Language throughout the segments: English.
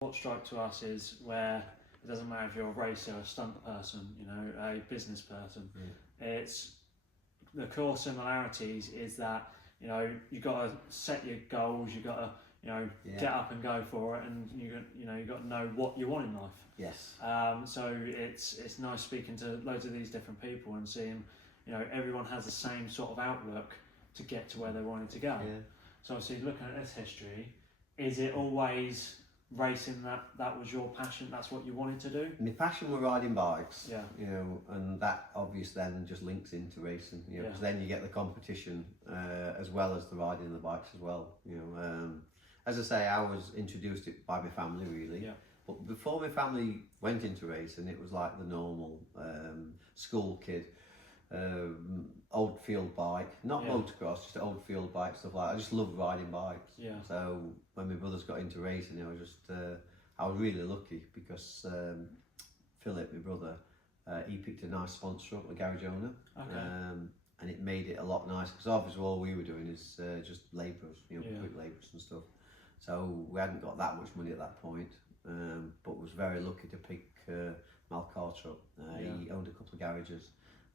What struck to us is where it doesn't matter if you're a racer, a stunt person, you know, a business person. It's the core similarities is that, you know, you got to set your goals. You got to, you know, get up and go for it, and you got to know what you want in life. Yes. So it's nice speaking to loads of these different people and seeing, you know, everyone has the same sort of outlook to get to where they wanted to go. Yeah. So obviously, looking at this history, is it always racing that was your passion? That's what you wanted to do? My passion were riding bikes. Yeah. You know, and that obviously then just links into racing. You know, because then you get the competition as well as the riding the bikes as well. You know, as I say, I was introduced it by my family really. Yeah. But before my family went into racing, it was like the normal school kid. Old field bike, not motocross, just old field bike, stuff like that. I just loved riding bikes. Yeah. So when my brothers got into racing, I was really lucky because Philip, my brother, he picked a nice sponsor up, a garage owner. Okay. And it made it a lot nicer because obviously all we were doing is just labourers, you know, quick labourers and stuff. So we hadn't got that much money at that point, but was very lucky to pick Mal Carter up. He owned a couple of garages.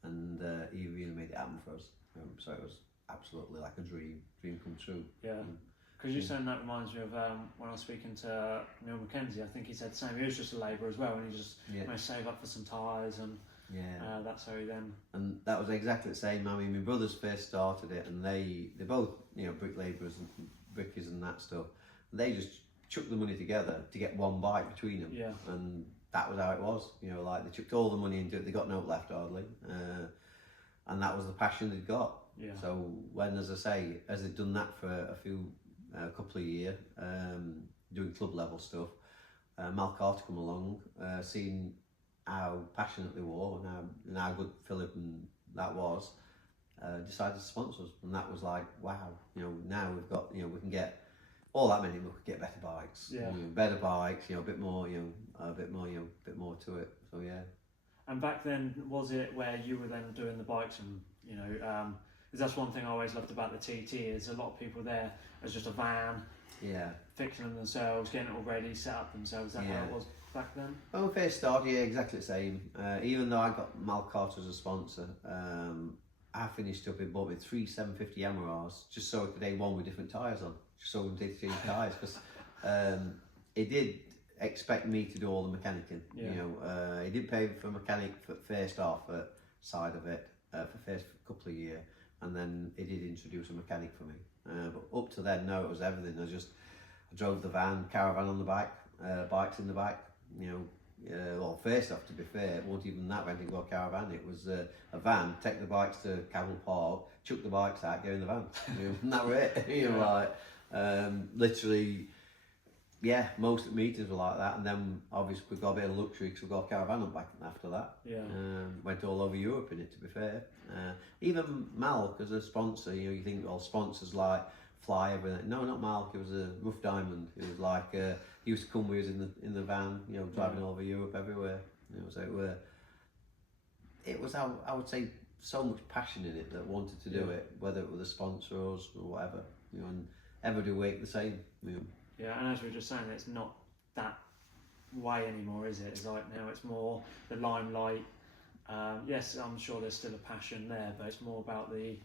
And he really made it happen for us. So it was absolutely like a dream come true. Yeah. Because you're saying that reminds me of when I was speaking to Neil Mackenzie. I think he said the same. He was just a labourer as well, and he just saved up for some tyres, and that's how he then. And that was exactly the same. I mean, my brothers first started it, and they're both, you know, brick labourers and brickies and that stuff. And they just chucked the money together to get one bike between them. Yeah. And that was how it was, you know, like they chucked all the money into it, they got no left hardly, and that was the passion they'd got. Yeah. So when, as I say, as they'd done that for a couple of years, doing club level stuff, Mal Carter come along, seeing how passionate they were and how good Philip and that was, decided to sponsor us, and that was like, wow, you know, now we've got, you know, we can get all that money, we could get better bikes, you know, better bikes, you know, a bit more, you know, a bit more to it. So yeah. And back then, was it where you were then doing the bikes, and you know, because that's one thing I always loved about the TT is a lot of people there as just a van, fixing them themselves, getting it all ready, set up themselves. Is that how it was back then? When we first started, exactly the same. Even though I got Mal Carter as a sponsor, I finished up and bought me 3 750 MRRs just so I could A1 with different tyres on, just so I wouldn't take to change tyres, because it did expect me to do all the mechanicking. You know, he did pay for mechanic for first half side of it for first couple of years, and then he did introduce a mechanic for me. But up to then, no, it was everything. I drove the van, caravan on the back, bikes in the back. You know. Well, first off, to be fair, it wasn't even that renting a caravan. It was a van, take the bikes to Cavill Park, chuck the bikes out, go in the van. You know, and that was it. You know, like, literally, most meetings were like that. And then obviously we got a bit of luxury because we got a caravan on back after that. Went all over Europe in it, to be fair. Even Malk as a sponsor, you know, you think, well, sponsors like fly everything. No, not Malk. It was a Rough Diamond. It was like he used to come with us in the van, you know, driving all over Europe everywhere. You know, so it was I would say so much passion in it that wanted to do it, whether it was the sponsors or whatever. You know, and everybody worked the same. You know. Yeah, and as we were just saying, it's not that way anymore, is it? It's like now it's more the limelight. Yes, I'm sure there's still a passion there, but it's more about the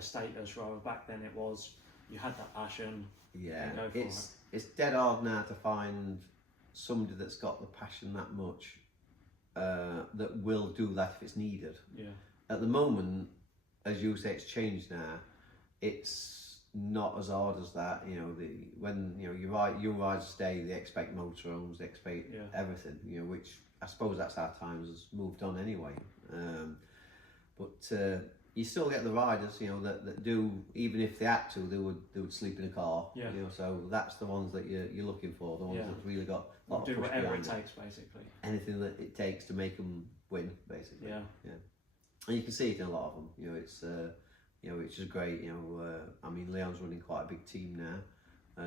status. Rather, back then it was you had that passion. Yeah, it's dead hard now to find somebody that's got the passion that much that will do that if it's needed. Yeah. At the moment, as you say, it's changed now. It's not as hard as that. You know, when you know your riders stay, they expect motorhomes, they expect everything. You know, which I suppose that's how times has moved on anyway. But you still get the riders, you know, that do, even if they had to, they would sleep in a car. Yeah. You know, so that's the ones that you're looking for, the ones that really got a lot of push whatever it takes, basically. Anything that it takes to make them win, basically. Yeah. Yeah. And you can see it in a lot of them. You know, it's you know, it's just great. You know, I mean, Leon's running quite a big team now,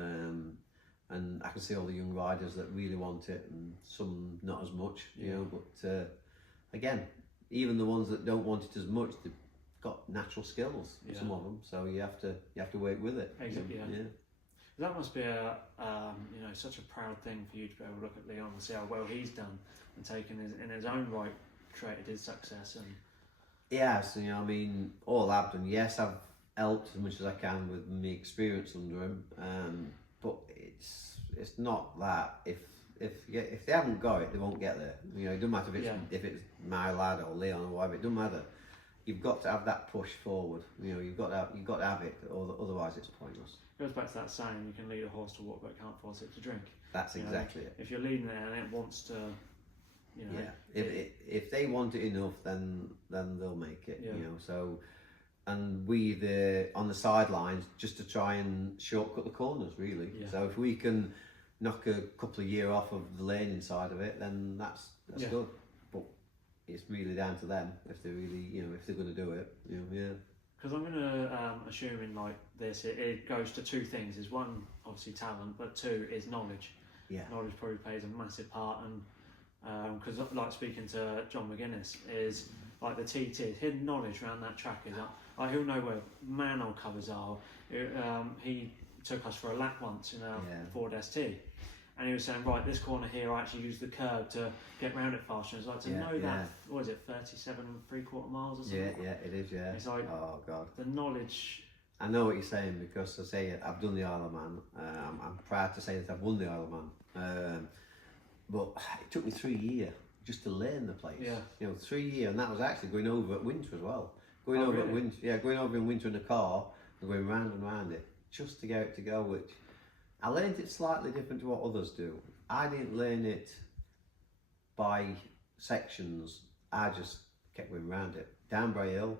and I can see all the young riders that really want it, and some not as much. You know, but again, even the ones that don't want it as much, they've got natural skills. Some of them, so you have to work with it. Exactly. Yeah. That must be a such a proud thing for you to be able to look at Leon and see how well he's done and taken in his own right created his success. And Yeah, so I mean, all I've done, yes, I've helped as much as I can with my experience under him, but it's not that if they haven't got it, they won't get there. It doesn't matter if it's my lad or Leon or whatever. It doesn't matter. You've got to have that push forward. You've got to have it, or otherwise it's pointless. it goes back to that saying: you can lead a horse to walk, but can't force it to drink. That's exactly it. If you're leading it and it wants to, if they want it enough, then they'll make it. Yeah. So, and we on the sidelines just to try and shortcut the corners, really. Yeah. So if we can knock a couple of years off of the laning side of it, then that's good. But it's really down to them if they really, if they're going to do it. Because I'm going to assume in like this, it goes to two things. Is one, obviously talent, but two is knowledge. Yeah. Knowledge probably plays a massive part, and because like speaking to John McGuinness is like the TT, hidden knowledge around that track is like he'll know where manhole covers are. He took us for a lap once in a Ford ST. And he was saying, right, this corner here, I actually use the curb to get round it faster. It's like to know that, what is it, 37 3/4 miles or something? Yeah, it is, yeah. It's like, oh, God. The knowledge. I know what you're saying because I say I've done the Isle of Man. I'm proud to say that I've won the Isle of Man. But it took me 3 years just to learn the place. Yeah. 3 years, and that was actually going over at winter as well. Going over really? at winter, going over in winter in a car and going round and round it just to get it to go, which I learned it slightly different to what others do. I didn't learn it by sections. I just kept going round it. Down Bray Hill,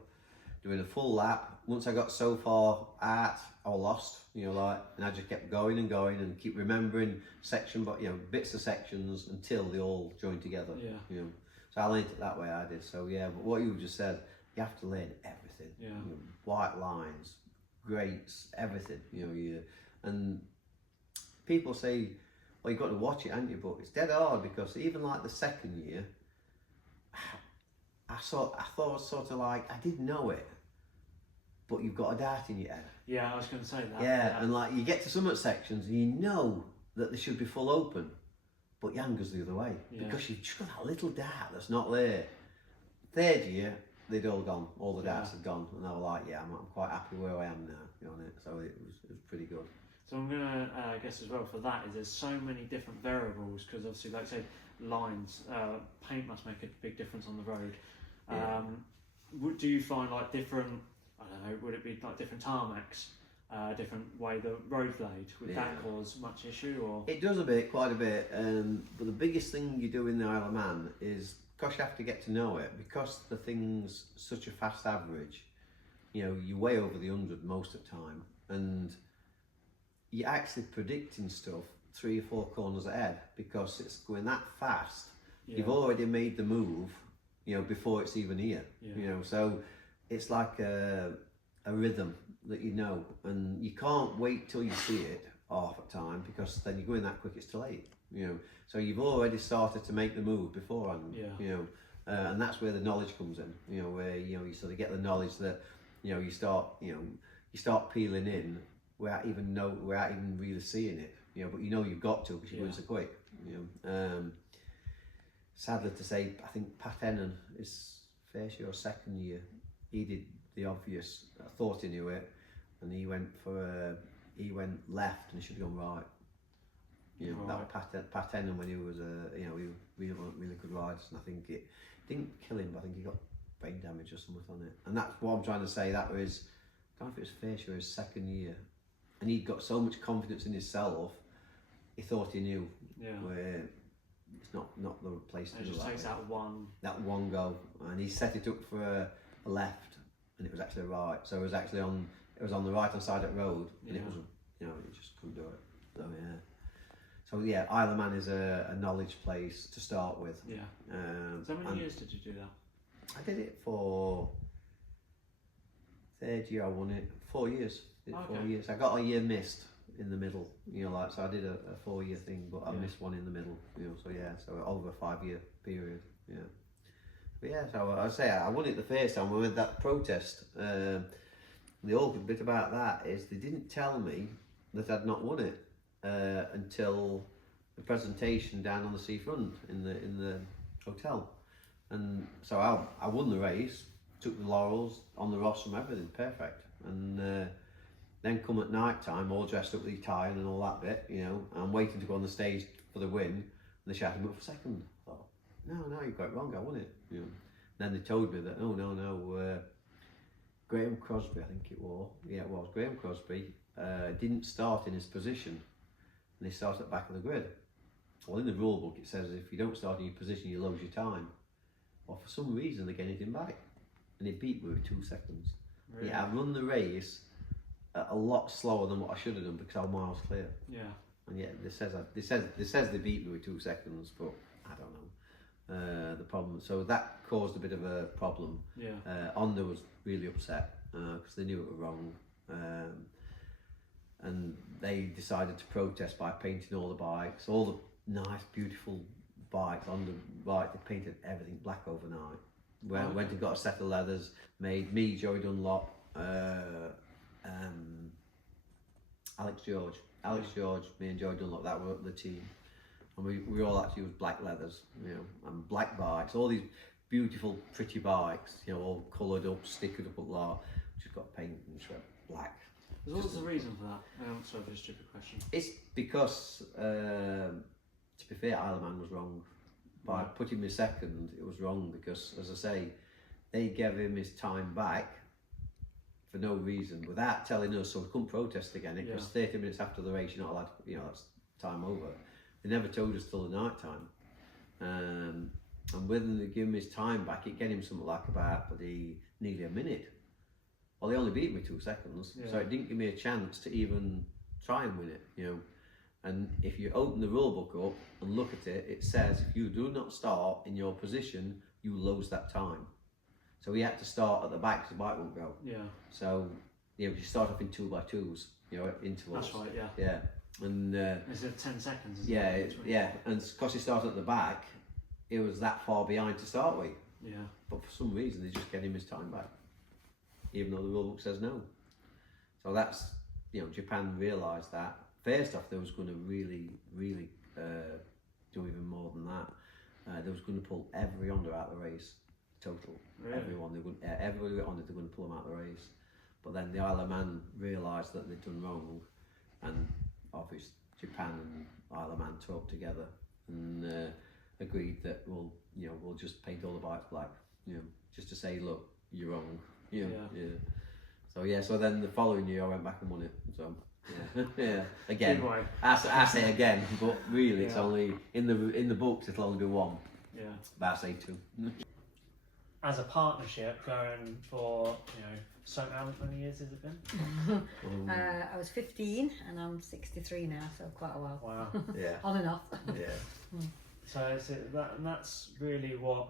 doing a full lap. Once I got so far out, I was lost, and I just kept going and going and keep remembering section, but bits of sections until they all joined together. Yeah. So I learned it that way. I did. So but what you just said, you have to learn everything. Yeah. White lines, grates, everything. And people say, well, you've got to watch it, haven't you? But it's dead hard because even like the second year, I thought sort of like, I did know it, but you've got a dart in your head. Yeah, I was going to say that. Yeah, and like you get to some sections and you know that they should be full open, but your hand goes the other way because you've just got that little dart that's not there. Third year, they'd all gone, all the darts had gone, and I was like, I'm quite happy where I am now, on it. So it was pretty good. So I'm going to guess as well for that is there's so many different variables because obviously, like say, lines, paint must make a big difference on the road. Do you find like different, I don't know, would it be like different tarmacs, different way the road's laid? Would that cause much issue? Or it does quite a bit. But the biggest thing you do in the Isle of Man is, because you have to get to know it, because the thing's such a fast average, you're way over the 100 most of the time, and you're actually predicting stuff 3 or 4 corners ahead because it's going that fast. You've already made the move, before it's even here. So it's like a rhythm that and you can't wait till you see it half at time because then you're going that quick, it's too late. So you've already started to make the move beforehand. And that's where the knowledge comes in. Where you sort of get the knowledge that you start peeling in without even really seeing it, but you've got to because you're going so quick. Sadly to say, I think Pat Ennan is first year or second year. He did the obvious. I thought he knew it, and he went left and he should have gone right. That was Pat Ennan when he was he really good riders, and I think it didn't kill him, but I think he got brain damage or something on it. And that's what I'm trying to say. That was, I don't know if it was first year or his second year. And he'd got so much confidence in himself, he thought he knew. Where it's not the place to do that. It just takes that one go, and he set it up for a left, and it was actually a right. So it was actually on the right hand side of the road, and it was he just couldn't do it. So Isle of Man is a knowledge place to start with. So how many years did you do that? I did it for third year. I won it 4 years. 4 years. I got a year missed in the middle, so I did a 4 year thing, but I missed one in the middle, so over a 5 year period, But so I say I won it the first time. We had that protest. The awkward bit about that is they didn't tell me that I'd not won it until the presentation down on the seafront in the hotel. And so I won the race, took the laurels on the rostrum, everything perfect. And then come at night time, all dressed up with the tie and all that bit, you know. I'm waiting to go on the stage for the win, and they shouted me up for second. I thought, no, you got it wrong. I won it. You know. Then they told me that no. Graham Crosby, I think it was. Yeah, it was Graham Crosby. Didn't start in his position, and he started at the back of the grid. Well, in the rule book it says if you don't start in your position, you lose your time. Well, for some reason they get anything back, and he beat me with 2 seconds. Really? Yeah, I run the race a lot slower than what I should have done because I was miles clear. Yeah. And yet they says they beat me with 2 seconds, but I don't know the problem. So that caused a bit of a problem. Yeah. Honda was really upset because they knew it was wrong, and they decided to protest by painting all the bikes, all the nice, beautiful bikes on the bike. They painted everything black overnight. Went and got a set of leathers made. Me, Joey Dunlop, Alex George, me and Joey Dunlop, that were the team, and we all actually used black leathers, you know, and black bikes, all these beautiful, pretty bikes, you know, all coloured up, stickered up a lot, just got paint and just went black. What was the reason for that? Sorry for a stupid question. It's because, to be fair, Isle of Man was wrong. By putting me second, it was wrong because, as I say, they gave him his time back for no reason, without telling us, so we couldn't protest again. It was 30 minutes after the race, you're not allowed to, you know, that's time over. They never told us till the night time. And when they give him his time back, it gave him something like about nearly a minute. Well, they only beat me 2 seconds, so it didn't give me a chance to even try and win it, you know. And if you open the rule book up and look at it, it says if you do not start in your position, you lose that time. So we had to start at the back because the bike won't go. Yeah. So, you know, you start off in 2x2s, you know, intervals. That's right, yeah. Yeah. And is it 10 seconds? Yeah. And because you start at the back, it was that far behind to start with. Yeah. But for some reason, they just get him his time back, even though the rule book says no. So that's, you know, Japan realised that. First off, they was going to really do even more than that. They was going to pull every Honda out of the race, total. Really? Everyone. Everybody on it, they're going to pull them out of the race. But then the Isle of Man realised that they'd done wrong, and obviously Japan and Isle of Man talked together and agreed that we'll just paint all the bikes black, you know, just to say, look, you're wrong, you know, So then the following year I went back and won it. So. Yeah. Again, I say again, but really it's only in the books it'll only be one. Yeah. But I say 2. As a partnership, going for, you know, so how many years has it been? I was 15 and I'm 63 now, so quite a while. Wow. Yeah. On and off. Yeah. So and that's really what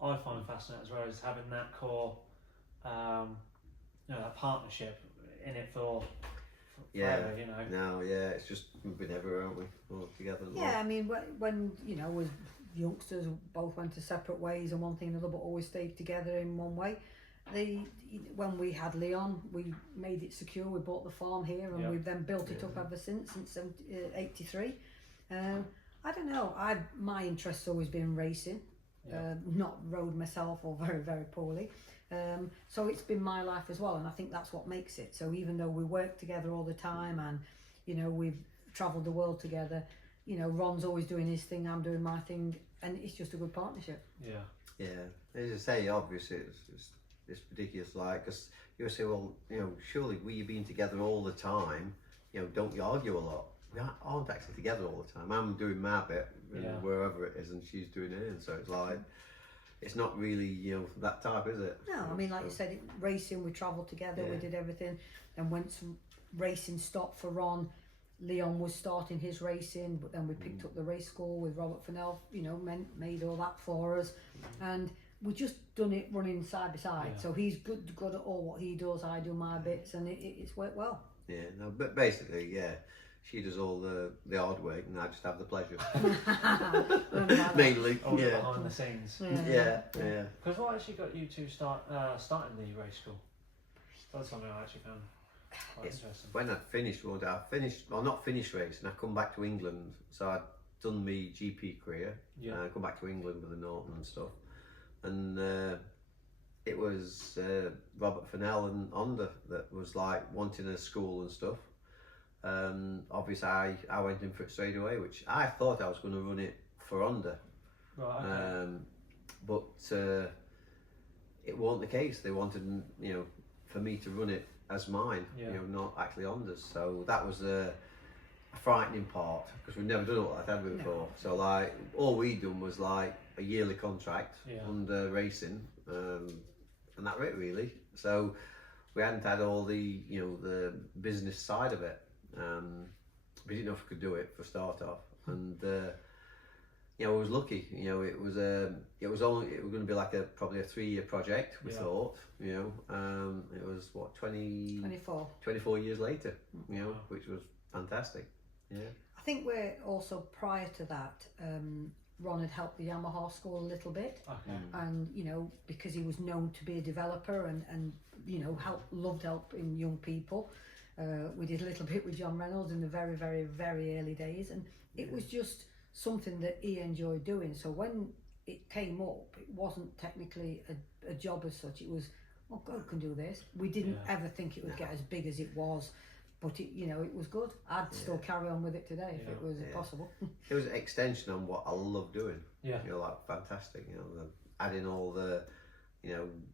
I find fascinating as well, is having that core, you know, that partnership in it for. Forever, you know. No, it's just we've been everywhere, haven't we? All together. Yeah, I mean, when you know, as youngsters, both went to separate ways and one thing and another, but always stayed together in one way. When we had Leon, we made it secure. We bought the farm here, and we've then built it up ever since 83. I don't know. My interest's always been racing. Not rode myself or very, very poorly. So it's been my life as well, and I think that's what makes it. So even though we work together all the time and, you know, we've travelled the world together, you know, Ron's always doing his thing, I'm doing my thing, and it's just a good partnership. Yeah. As I say, obviously it's ridiculous, like, because you say, well, you know, surely we being together all the time, you know, don't you argue a lot? We aren't actually together all the time. I'm doing my bit wherever it is, and she's doing hers, so it's like, it's not really, you know, that type, is it? No, I mean, like you said, racing, we travelled together, we did everything. And once racing stopped for Ron, Leon was starting his racing, but then we picked up the race school with Robert Fennell, you know, made all that for us. And we just done it running side by side. So he's good at all what he does, I do my bits, and it's worked well. Yeah, no, but basically, she does all the hard work, and I just have the pleasure. Mainly, all behind the scenes. Yeah. Because what actually got you to starting the race school? That's something I actually found Quite interesting. when I'd finished, not finished racing, I come back to England, so I'd done my GP career, come back to England with the Norton and stuff, and it was Robert Fennell and Honda that was like wanting a school and stuff. Obviously I went in for it straight away, which I thought I was going to run it for Honda, Right. Okay. but it wasn't the case. They wanted, for me to run it as mine, not actually Honda's. So that was a frightening part, because we've never done it like that before. So like all we done was like a yearly contract under racing, and that was it really. So we hadn't had all the the business side of it. We didn't know if we could do it for start off, and I was lucky. It was going to be like probably a 3-year project. We thought, it was what 24 years later, which was fantastic. Yeah. I think we're also prior to that. Ron had helped the Yamaha school a little bit, and because he was known to be a developer and loved helping young people. We did a little bit with John Reynolds in the very, very, very early days, and it was just something that he enjoyed doing. So when it came up, it wasn't technically a job as such. It was, oh God, I can do this. We didn't ever think it would get as big as it was, but it was good. I'd still carry on with it today if it was possible. It was an extension on what I love doing. Yeah. Like fantastic. Adding all the,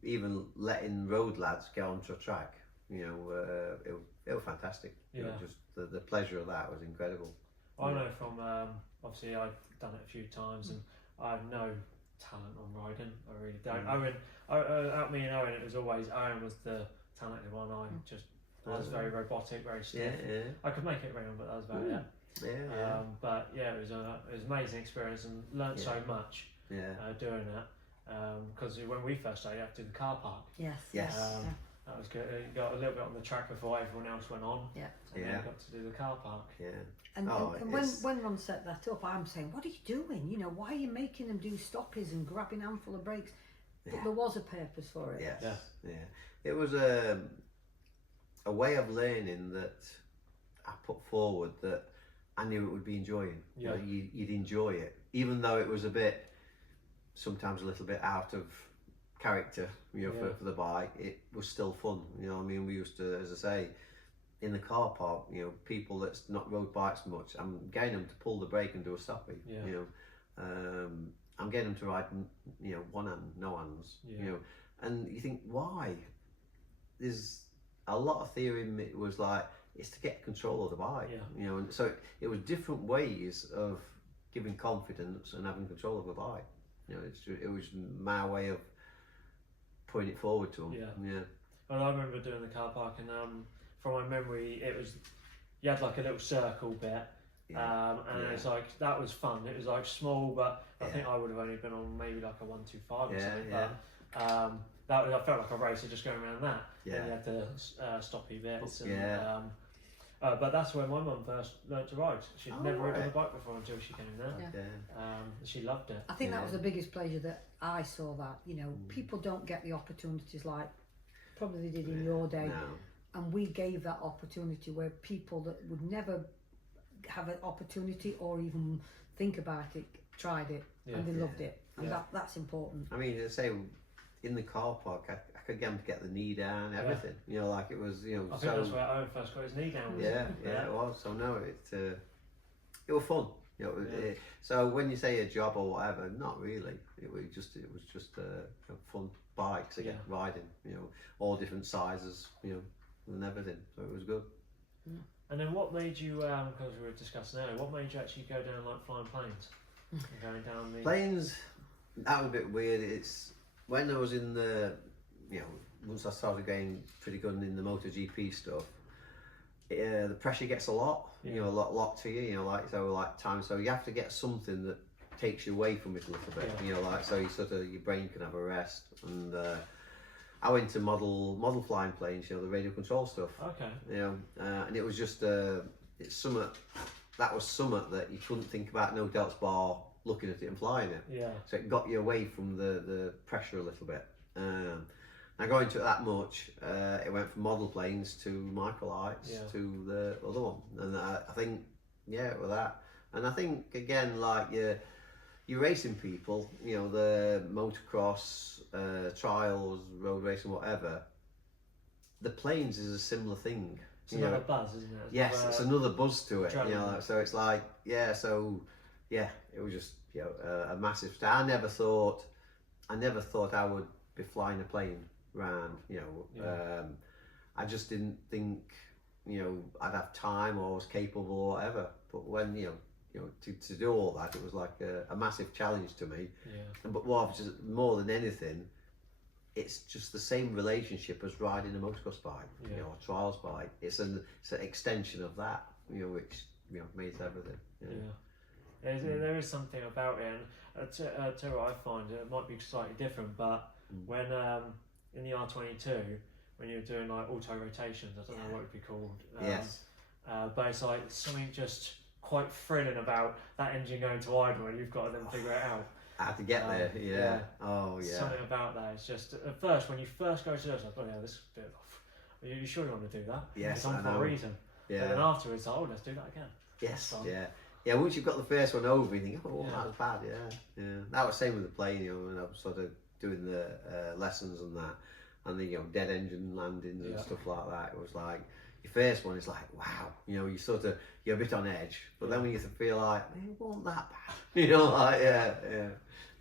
even letting road lads get onto a track. It was fantastic. Just the pleasure of that was incredible. I know from obviously I've done it a few times, and I have no talent on riding. I really don't. Out me and Owen, it was always Owen was the talented one. I was very robotic, very stiff. I could make it round, but that was about it. But it was an amazing experience, and learnt so much doing that. Because when we first started, you had to do the car park. Yes. That was good. You got a little bit on the track before everyone else went on. And then you got to do the car park. And when Ron set that up, I'm saying, what are you doing? Why are you making them do stoppies and grabbing a handful of brakes? But there was a purpose for it. It was a way of learning that I put forward that I knew it would be enjoying. You'd enjoy it, even though it was sometimes a little bit out of character, for the bike. It was still fun. We used to, as I say, in the car park, people that's not rode bikes much, I'm getting them to pull the brake and do a stoppie. I'm getting them to ride, one hand, no hands. And you think, why? There's a lot of theory in it was like, it's to get control of the bike. And so it was different ways of giving confidence and having control of the bike. It was my way of putting it forward to them. Well, I remember doing the car park, and from my memory, it was you had like a little circle bit, and it's like that was fun. It was like small, but I think I would have only been on maybe like a 125 or something. But I felt like a racer just going around that. And you had the stoppy bits. And, but that's when my mum first learnt to ride. She'd never ridden a bike before until she came there. She loved it. I think that was the biggest pleasure that I saw that. People don't get the opportunities like probably they did in your day. And we gave that opportunity where people that would never have an opportunity or even think about it, tried it, and they loved it. And that's important. I mean, I say, in the car park, I could get him to get the knee down, everything. Like it was, I think that's where Owen first got his knee down. It was. So no, it was fun. So when you say a job or whatever, not really. It was just fun bikes again, riding. All different sizes. And everything. So it was good. And then what made you? Because we were discussing earlier, what made you actually go down like flying planes? Going down the planes. That was a bit weird. It's when I was in the, once I started getting pretty good in the MotoGP stuff, the pressure gets a lot, a lot to you, like time. So you have to get something that takes you away from it a little bit, so you your brain can have a rest. And I went to model flying planes, the radio control stuff. And it was just it's something that was something that you couldn't think about no delts bar looking at it and flying it. So it got you away from the pressure a little bit. I go into it that much. It went from model planes to microlights to the other one, and I think with that, and I think again like your racing people, you know, the motocross, trials, road racing, whatever. The planes is a similar thing. It's another buzz, isn't it? Yes, it's another buzz to it. Adrenaline. You know, so it's like it was just a massive. I never thought I would be flying a plane round. I just didn't think I'd have time or was capable or whatever. But when to do all that, it was like a massive challenge to me. Yeah. But more than anything, it's just the same relationship as riding a motocross bike, a trials bike. It's an extension of that, which makes everything. There is something about it, and to what I find it might be slightly different, but when in the R22, when you're doing like auto rotations, I don't know what it would be called. Yes. But it's like something just quite thrilling about that engine going to idle, and you've got to then figure it out. I had to get there, Oh, yeah. Something about that. It's just at first when you first go to this, I thought, this is a bit off. Are you sure you want to do that? Yes, it's on I for know. a reason. Yeah. But then afterwards, let's do that again. Yes, yeah. Once you've got the first one over, you think, that was bad, yeah. That was same with the plane, when I was sort of doing the lessons and that, and the dead engine landings and stuff like that. It was like your first one is like, wow, you're a bit on edge, but then when you feel like it wasn't that bad,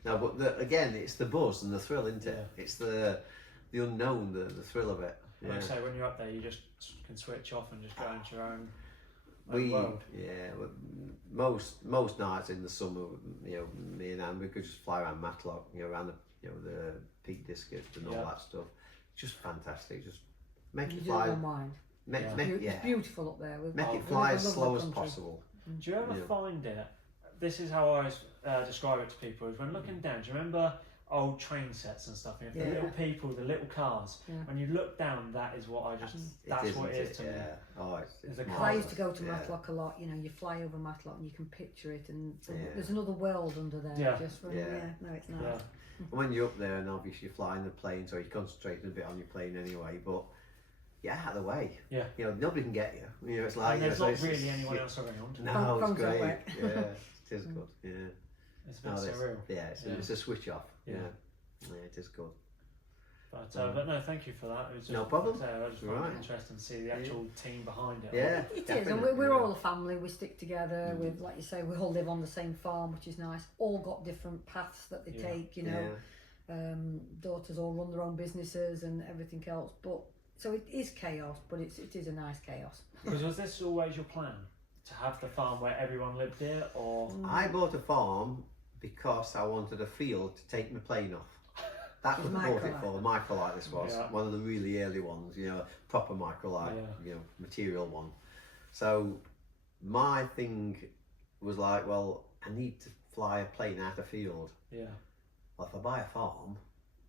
No, but again, it's the buzz and the thrill, isn't it? It's the unknown, the thrill of it. Like I say, when you're up there, you just can switch off and just go into your own world. Most nights in the summer, me and Anne, we could just fly around Matlock, around the Peak District and all that stuff. Just fantastic. Just make it fly. Don't mind. It's beautiful up there. Make it fly as slow as possible. Do you ever find it? This is how I describe it to people: is when looking down. Do you remember old train sets and stuff? The little people, the little cars. Yeah. When you look down, that is what that's what it is to me. Oh, it's a I used to go to Matlock a lot. You fly over Matlock and you can picture it, and there's another world under there. No, it's nice. Yeah. And when you're up there, and obviously you're flying the plane, so you're concentrating a bit on your plane anyway, but out of the way. Yeah. Nobody can get you. It's like and there's not really anyone else around. No, it's great. It is good. Yeah. It's a bit surreal. It's a switch off. Yeah, it is good. But no, thank you for that. It was just, no problem. I just found it interesting to see the actual team behind it. Yeah, it is, and we're all a family. We stick together. With, like you say, we all live on the same farm, which is nice. All got different paths that they take. Daughters all run their own businesses and everything else. But so it is chaos, but it is a nice chaos. Because was this always your plan to have the farm where everyone lived there, or I bought a farm because I wanted a field to take my plane off. That's what I bought it for. Microlight this was one of the really early ones, proper microlight, material one. So my thing was like, well, I need to fly a plane out of field. Yeah. Well, if I buy a farm,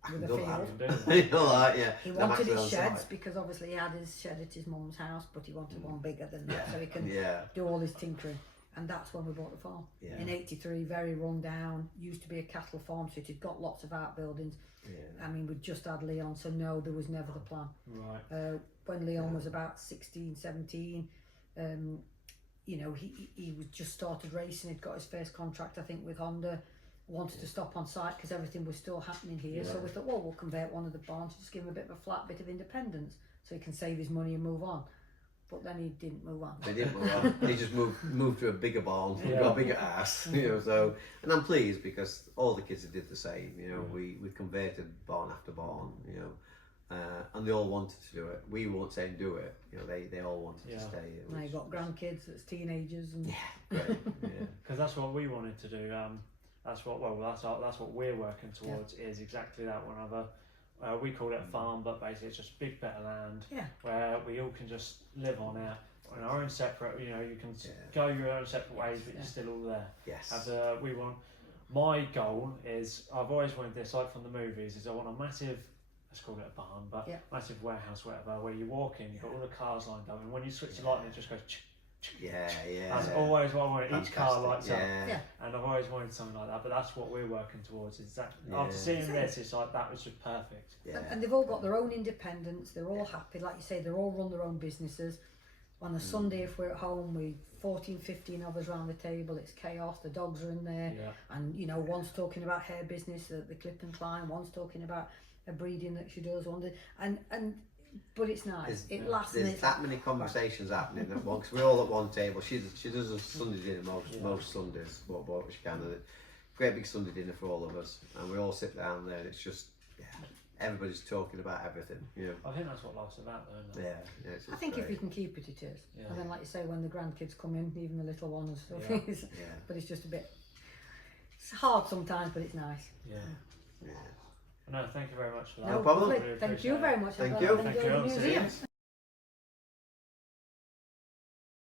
I can do that. He wanted his sheds because obviously he had his shed at his mum's house, but he wanted one bigger than that so he can do all his tinkering. And that's when we bought the farm. Yeah. In '83, very run down, used to be a cattle farm, so it had got lots of outbuildings. Yeah. I mean, we just had Leon, so no, there was never the plan. Right. When Leon was about 16, 17, he was just started racing. He'd got his first contract, I think, with Honda. Wanted to stop on site because everything was still happening here. So we thought, well, we'll convert one of the barns, just give him a bit of a flat bit of independence so he can save his money and move on. But then he didn't move on. He didn't move on. He just moved to a bigger barn, got a bigger ass, So, and I'm pleased because all the kids did the same. We converted barn after barn, and they all wanted to do it. We weren't saying do it. They all wanted to stay. Now you got grandkids as teenagers, and because that's what we wanted to do. That's what we're working towards is exactly that one other. We call it a farm, but basically it's just big bit of land where we all can just live on our own separate. You can go your own separate ways, but you're still all there. Yes. My goal is I've always wanted this, like from the movies, is I want a massive, let's call it a barn, but massive warehouse, whatever, where you walk in, you've got all the cars lined up, and when you switch the light, and it just goes. Yeah, That's always what I wanted. Each car lights up. Yeah. And I've always wanted something like that, but that's what we're working towards. Exactly. Yeah. After seeing this, it's like that was just perfect. Yeah. And they've all got their own independence. They're all happy, like you say. They're all run their own businesses. On a Sunday, if we're at home, we 14, 15 of us around the table. It's chaos. The dogs are in there, and you know, one's talking about hair business, the clip and climb. One's talking about a breeding that she does. But it's nice. It lasts. There's that many conversations happening at once. We're all at one table. She does a Sunday dinner most Sundays. What she can. And great big Sunday dinner for all of us, and we all sit down there. And it's just everybody's talking about everything. You know. I think that's what life's about, though. Isn't it? Yeah. I think if you can keep it, it is. Yeah. And then, like you say, when the grandkids come in, even the little ones, stuff, but it's just a bit. It's hard sometimes, but it's nice. Yeah. Yeah. No, thank you very much for that. No problem. Really Thank you appreciate very it. much. Thank I'm you. glad I Thank enjoyed you. the See you. museum.